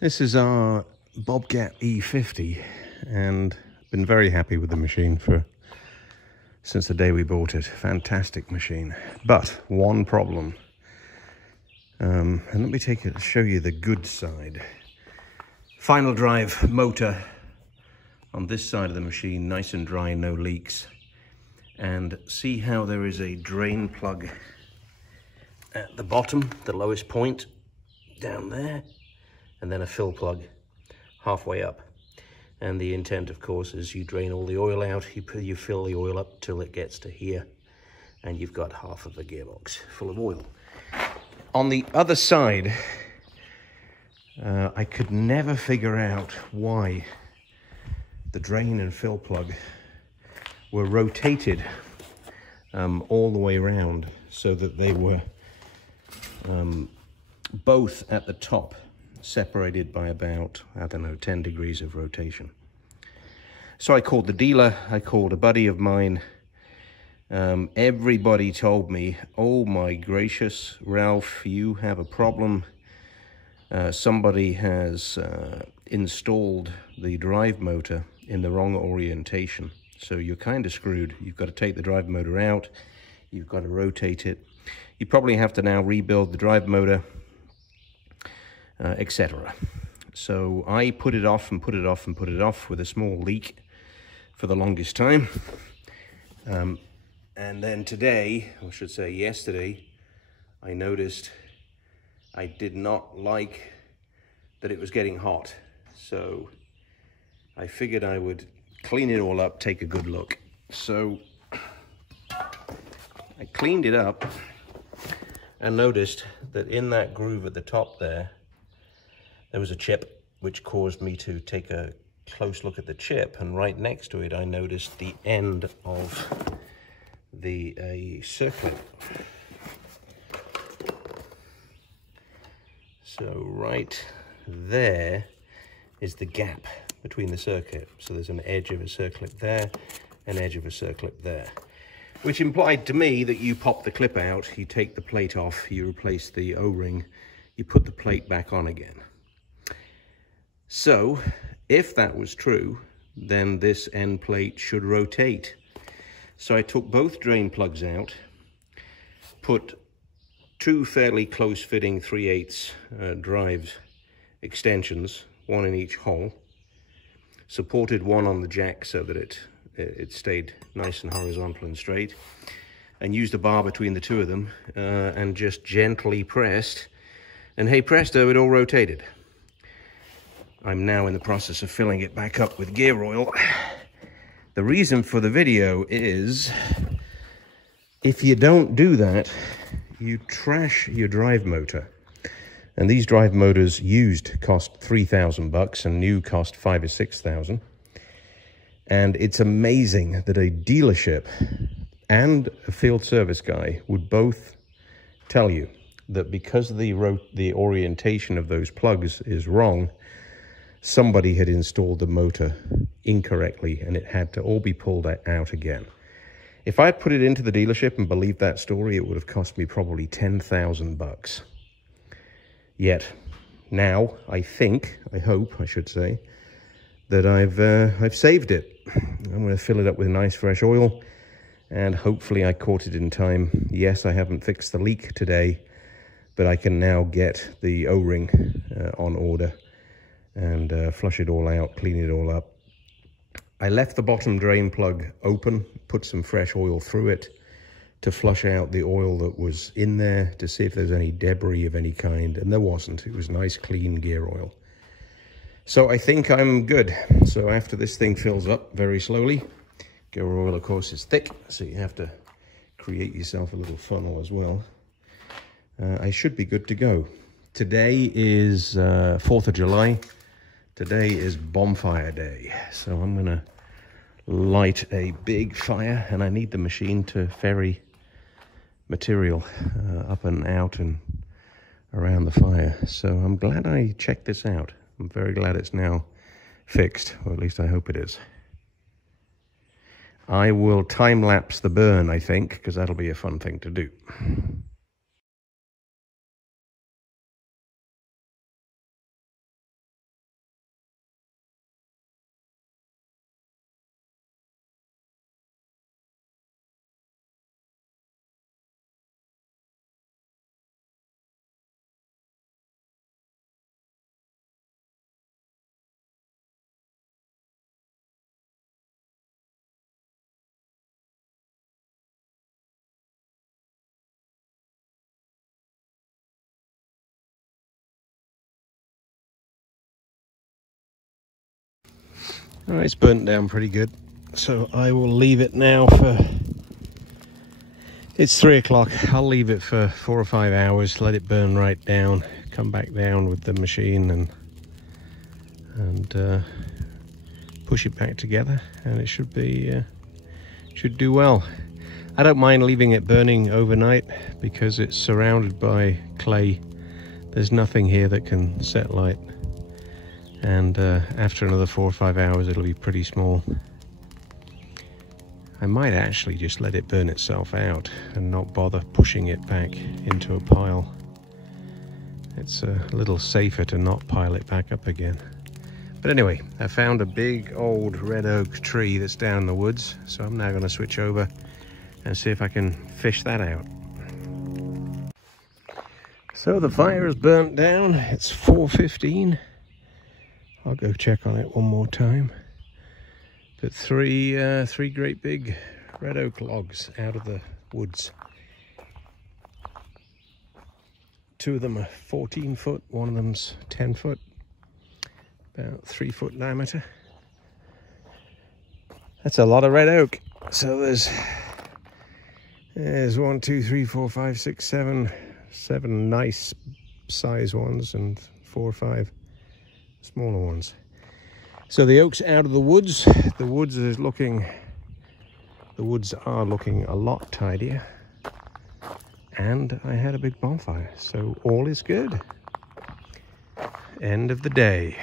This is our Bobcat E50, and been very happy with the machine since the day we bought it. Fantastic machine, but one problem. And let me show you the good side. Final drive motor on this side of the machine, nice and dry, no leaks. And see how there is a drain plug at the bottom, the lowest point down there, and then a fill plug halfway up. And the intent, of course, is you drain all the oil out, you fill the oil up till it gets to here, and you've got half of the gearbox full of oil. On the other side, I could never figure out why the drain and fill plug were rotated all the way around, so that they were both at the top, separated by about, I don't know, 10 degrees of rotation. So I called the dealer, I called a buddy of mine. Everybody told me, oh my gracious, Ralph, you have a problem. Somebody has installed the drive motor in the wrong orientation. So you're kind of screwed. You've got to take the drive motor out. You've got to rotate it. You probably have to now rebuild the drive motor, etc. So I put it off and put it off and put it off with a small leak for the longest time. And then today, or I should say yesterday, I noticed I did not like that it was getting hot. So I figured I would clean it all up, take a good look. So I cleaned it up and noticed that in that groove at the top there was a chip, which caused me to take a close look at the chip, and right next to it I noticed the end of a circlip. So right there is the gap between the circuit. So there's an edge of a circlip there, an edge of a circlip there, which implied to me that you pop the clip out, you take the plate off, you replace the O-ring, you put the plate back on again. So if that was true, then this end plate should rotate. So I took both drain plugs out, put two fairly close fitting 3/8 drive extensions, one in each hole, supported one on the jack so that it stayed nice and horizontal and straight, and used a bar between the two of them and just gently pressed, and hey presto, it all rotated. I'm now in the process of filling it back up with gear oil. The reason for the video is, if you don't do that, you trash your drive motor. And these drive motors used cost $3,000 and new cost $5,000 or $6,000. And it's amazing that a dealership and a field service guy would both tell you that because the orientation of those plugs is wrong, somebody had installed the motor incorrectly and it had to all be pulled out again. If I had put it into the dealership and believed that story, it would have cost me probably $10,000. Yet now I hope I should say, that I've saved it. I'm going to fill it up with nice fresh oil, and hopefully I caught it in time. Yes, I haven't fixed the leak today, but I can now get the O-ring on order and flush it all out, clean it all up. I left the bottom drain plug open, put some fresh oil through it to flush out the oil that was in there, to see if there's any debris of any kind, and there wasn't. It was nice, clean gear oil. So I think I'm good. So after this thing fills up very slowly, gear oil, of course, is thick, so you have to create yourself a little funnel as well. I should be good to go. Today is 4th of July. Today is bonfire day, so I'm gonna light a big fire, and I need the machine to ferry material up and out and around the fire. So I'm glad I checked this out. I'm very glad it's now fixed, or at least I hope it is. I will time-lapse the burn, I think, because that'll be a fun thing to do. All right, it's burnt down pretty good, so I will leave it now for... It's 3 o'clock. I'll leave it for 4 or 5 hours, let it burn right down, come back down with the machine and push it back together, and it should do well. I don't mind leaving it burning overnight because it's surrounded by clay. There's nothing here that can set light, and after another 4 or 5 hours it'll be pretty small. I might actually just let it burn itself out and not bother pushing it back into a pile. It's a little safer to not pile it back up again. But anyway, I found a big old red oak tree that's down in the woods, so I'm now going to switch over and see if I can fish that out. So the fire is burnt down. It's 4:15. I'll go check on it one more time. But three great big red oak logs out of the woods. 2 of them are 14 foot, one of them's 10 foot, about 3 foot diameter. That's a lot of red oak. So there's 1, 2, 3, 4, 5, 6, 7 nice size ones and 4 or 5 smaller ones. So the oak's out of the woods. The woods are looking a lot tidier. And I had a big bonfire, so all is good. End of the day.